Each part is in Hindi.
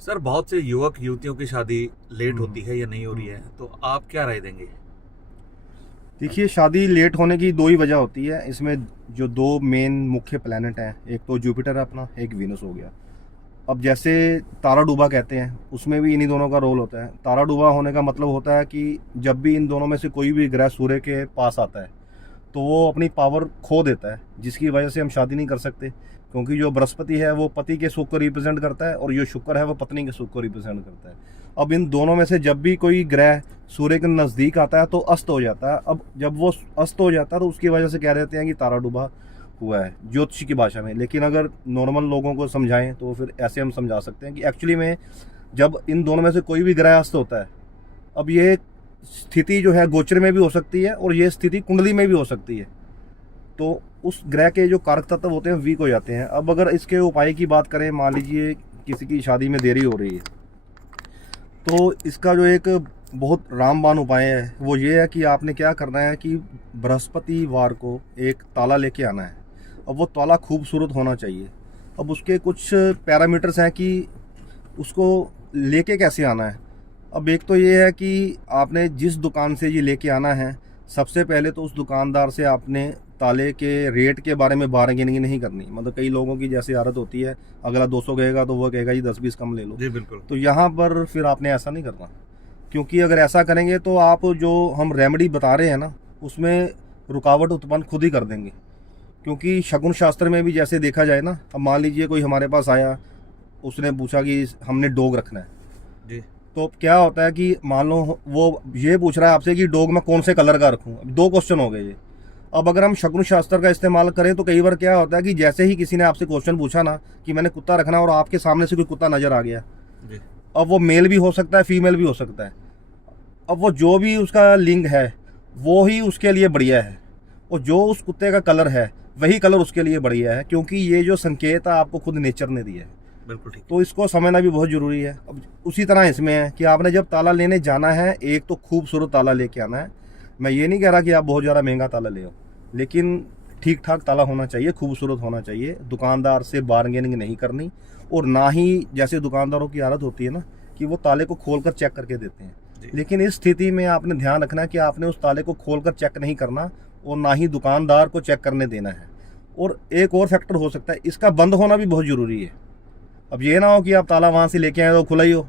सर, बहुत से युवक युवतियों की शादी लेट होती हम्म, है या नहीं हो रही है, हम्म। तो आप क्या राय देंगे? देखिए, शादी लेट होने की दो ही वजह होती है इसमें। जो दो मेन मुख्य प्लैनेट हैं, एक तो जुपिटर है अपना, एक वीनस हो गया। अब जैसे तारा डूबा कहते हैं, उसमें भी इन्हीं दोनों का रोल होता है। तारा डूबा होने का मतलब होता है कि जब भी इन दोनों में से कोई भी ग्रह सूर्य के पास आता है तो वो अपनी पावर खो देता है, जिसकी वजह से हम शादी नहीं कर सकते। क्योंकि जो बृहस्पति है वो पति के सुख को रिप्रेजेंट करता है और जो शुक्र है वो पत्नी के सुख को रिप्रेजेंट करता है। अब इन दोनों में से जब भी कोई ग्रह सूर्य के नज़दीक आता है तो अस्त हो जाता है। अब जब वो अस्त हो जाता है तो उसकी वजह से कह देते हैं कि तारा डूबा हुआ है ज्योतिषी की भाषा में। लेकिन अगर नॉर्मल लोगों को समझाएं तो फिर ऐसे हम समझा सकते हैं कि एक्चुअली में जब इन दोनों में से कोई भी ग्रह अस्त होता है, अब ये स्थिति जो है गोचर में भी हो सकती है और ये स्थिति कुंडली में भी हो सकती है। तो उस ग्रह के जो कारक तत्व होते हैं वीक हो जाते हैं। अब अगर इसके उपाय की बात करें, मान लीजिए किसी की शादी में देरी हो रही है, तो इसका जो एक बहुत रामबाण उपाय है वो ये है कि आपने क्या करना है कि बृहस्पतिवार को एक ताला लेके आना है। अब वो ताला खूबसूरत होना चाहिए। अब उसके कुछ पैरामीटर्स हैं कि उसको लेके कैसे आना है। अब एक तो ये है कि आपने जिस दुकान से ये लेके आना है, सबसे पहले तो उस दुकानदार से आपने ताले के रेट के बारे में बार्गेनिंग नहीं करनी। मतलब कई लोगों की जैसी आदत होती है, अगला 200 कहेगा तो वो कहेगा जी 10-20 कम ले लो। जी बिल्कुल। तो यहाँ पर फिर आपने ऐसा नहीं करना, क्योंकि अगर ऐसा करेंगे तो आप जो हम रेमेडी बता रहे हैं ना, उसमें रुकावट उत्पन्न खुद ही कर देंगे। क्योंकि शगुन शास्त्र में भी जैसे देखा जाए ना, अब मान लीजिए कोई हमारे पास आया, उसने पूछा कि हमने डॉग रखना है। जी। तो क्या होता है कि मान लो वो ये पूछ रहा है आपसे कि डॉग मैं कौन से कलर का रखूं। अब दो क्वेश्चन हो गए ये। अब अगर हम शगुन शास्त्र का इस्तेमाल करें तो कई बार क्या होता है कि जैसे ही किसी ने आपसे क्वेश्चन पूछा ना कि मैंने कुत्ता रखना है और आपके सामने से कोई कुत्ता नजर आ गया, जी। अब वो मेल भी हो सकता है, फीमेल भी हो सकता है। अब वो जो भी उसका लिंग है वो ही उसके लिए बढ़िया है, और जो उस कुत्ते का कलर है वही कलर उसके लिए बढ़िया है, क्योंकि ये जो संकेत है आपको खुद नेचर ने दिया है। बिल्कुल ठीक। तो इसको समझना भी बहुत ज़रूरी है। अब उसी तरह इसमें है कि आपने जब ताला लेने जाना है, एक तो खूबसूरत ताला लेके आना है। मैं ये नहीं कह रहा कि आप बहुत ज़्यादा महंगा ताला ले आओ, लेकिन ठीक ठाक ताला होना चाहिए, खूबसूरत होना चाहिए। दुकानदार से बार्गेनिंग नहीं करनी, और ना ही जैसे दुकानदारों की आदत होती है ना कि वो ताले को खोल कर चेक करके देते हैं। जी। लेकिन इस स्थिति में आपने ध्यान रखना कि आपने उस ताले को खोल कर चेक नहीं करना, और ना ही दुकानदार को चेक करने देना है। और एक और फैक्टर हो सकता है, इसका बंद होना भी बहुत ज़रूरी है। अब ये ना हो कि आप ताला वहाँ से लेके आए तो खुला ही हो।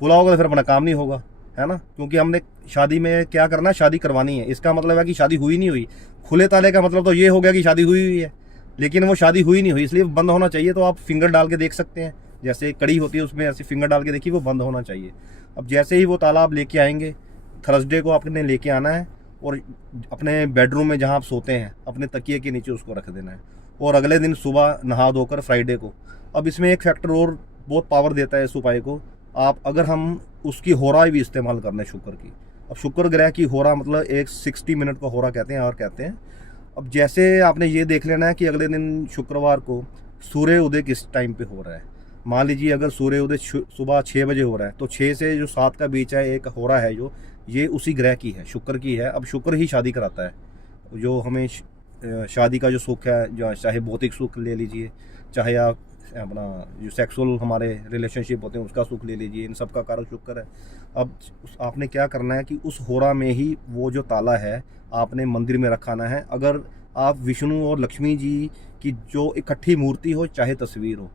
खुला होगा तो फिर अपना काम नहीं होगा, है ना। क्योंकि हमने शादी में क्या करना है, शादी करवानी है। इसका मतलब है कि शादी हुई नहीं हुई। खुले ताले का मतलब तो ये हो गया कि शादी हुई हुई है, लेकिन वो शादी हुई नहीं हुई, इसलिए बंद होना चाहिए। तो आप फिंगर डाल के देख सकते हैं, जैसे कड़ी होती है उसमें ऐसे फिंगर डाल के देखिए, वो बंद होना चाहिए। अब जैसे ही वो ताला आप लेके आएंगे, थर्सडे को आपने लेके आना है और अपने बेडरूम में जहाँ आप सोते हैं अपने तकिए के नीचे उसको रख देना है। और अगले दिन सुबह नहा धोकर फ्राइडे को, अब इसमें एक फैक्टर और बहुत पावर देता है इस उपाय को। आप अगर हम उसकी होरा भी इस्तेमाल करने शुक्र की। अब शुक्र ग्रह की होरा मतलब एक 60 मिनट का होरा कहते हैं और कहते हैं। अब जैसे आपने ये देख लेना है कि अगले दिन शुक्रवार को सूर्य उदय किस टाइम पे हो रहा है। मान लीजिए अगर सूर्य उदय सुबह 6 बजे हो रहा है, तो 6 से जो 7 का बीच है एक हो रहा है, जो ये उसी ग्रह की है, शुक्र की है। अब शुक्र ही शादी कराता है। जो हमें शादी का जो सुख है, जो चाहे भौतिक सुख ले लीजिए, चाहे आप अपना जो सेक्सुअल हमारे रिलेशनशिप होते हैं उसका सुख ले लीजिए, इन सब का कारक शुक्र है। अब आपने क्या करना है कि उस होरा में ही वो जो ताला है आपने मंदिर में रखाना है। अगर आप विष्णु और लक्ष्मी जी की जो इकट्ठी मूर्ति हो, चाहे तस्वीर हो,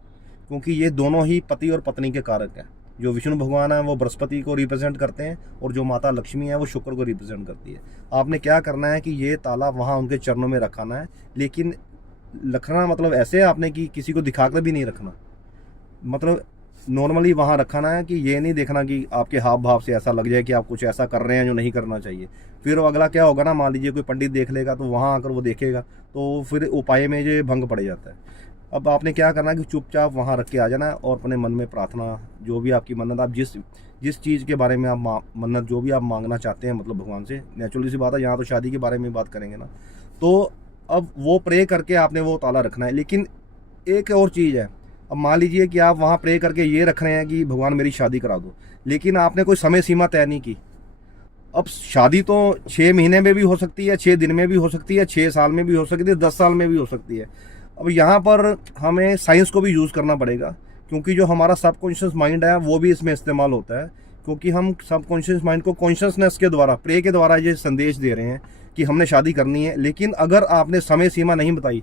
क्योंकि ये दोनों ही पति और पत्नी के कारक हैं। जो विष्णु भगवान है वो बृहस्पति को रिप्रेजेंट करते हैं, और जो माता लक्ष्मी है वो शुक्र को रिप्रेजेंट करती है। आपने क्या करना है कि ये ताला वहाँ उनके चरणों में रखाना है। लेकिन रखना मतलब ऐसे आपने कि किसी को दिखाकर भी नहीं रखना, मतलब नॉर्मली वहाँ रखाना है। कि ये नहीं देखना कि आपके हाव भाव से ऐसा लग जाए कि आप कुछ ऐसा कर रहे हैं जो नहीं करना चाहिए। फिर वो अगला क्या होगा ना, मान लीजिए कोई पंडित देख लेगा तो वहाँ आकर वो देखेगा, तो फिर उपाय में जो भंग पड़ जाता है। अब आपने क्या करना है कि चुपचाप वहाँ रख के आ जाना है, और अपने मन में प्रार्थना, जो भी आपकी मन्नत, आप जिस जिस चीज़ के बारे में आप मन्नत जो भी आप मांगना चाहते हैं, मतलब भगवान से, नेचुरली सी बात है, यहाँ तो शादी के बारे में बात करेंगे ना, तो अब वो प्रे करके आपने वो ताला रखना है। लेकिन एक और चीज़ है, अब मान लीजिए कि आप वहाँ प्रे करके ये रख रहे हैं कि भगवान मेरी शादी करा दो, लेकिन आपने कोई समय सीमा तय नहीं की। अब शादी तो 6 महीने में भी हो सकती है, 6 दिन में भी हो सकती है, 6 साल में भी हो सकती है, 10 साल में भी हो सकती है। अब यहाँ पर हमें साइंस को भी यूज़ करना पड़ेगा, क्योंकि जो हमारा सबकॉन्शियस माइंड है वो भी इसमें इस्तेमाल होता है, क्योंकि हम सबकॉन्शियस माइंड को कॉन्शियसनेस के द्वारा, प्रे के द्वारा ये संदेश दे रहे हैं कि हमने शादी करनी है। लेकिन अगर आपने समय सीमा नहीं बताई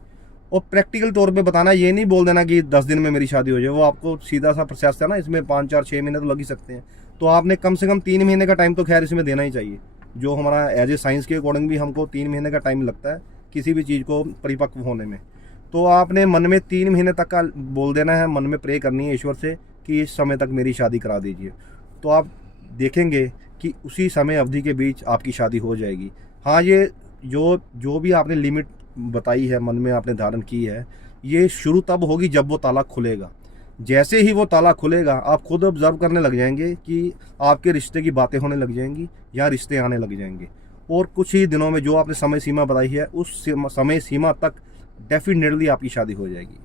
और प्रैक्टिकल तौर पे बताना, ये नहीं बोल देना कि 10 दिन में मेरी शादी हो जाए, वो आपको सीधा सा प्रोसेस है ना, इसमें 5, 4, 6 महीने तो लग ही सकते हैं। तो आपने कम से कम 3 महीने का टाइम तो खैर इसमें देना ही चाहिए। जो हमारा एज ए साइंस के अकॉर्डिंग भी हमको 3 महीने का टाइम लगता है किसी भी चीज़ को परिपक्व होने में। तो आपने मन में 3 महीने तक का बोल देना है, मन में प्रे करनी है ईश्वर से कि इस समय तक मेरी शादी करा दीजिए। तो आप देखेंगे कि उसी समय अवधि के बीच आपकी शादी हो जाएगी। हाँ, ये जो भी आपने लिमिट बताई है, मन में आपने धारण की है, ये शुरू तब होगी जब वो ताला खुलेगा। जैसे ही वो ताला खुलेगा आप खुद ऑब्जर्व करने लग जाएंगे कि आपके रिश्ते की बातें होने लग जाएंगी या रिश्ते आने लग जाएंगे। और कुछ ही दिनों में जो आपने समय सीमा बताई है उस समय सीमा तक डेफिनेटली आपकी शादी हो जाएगी।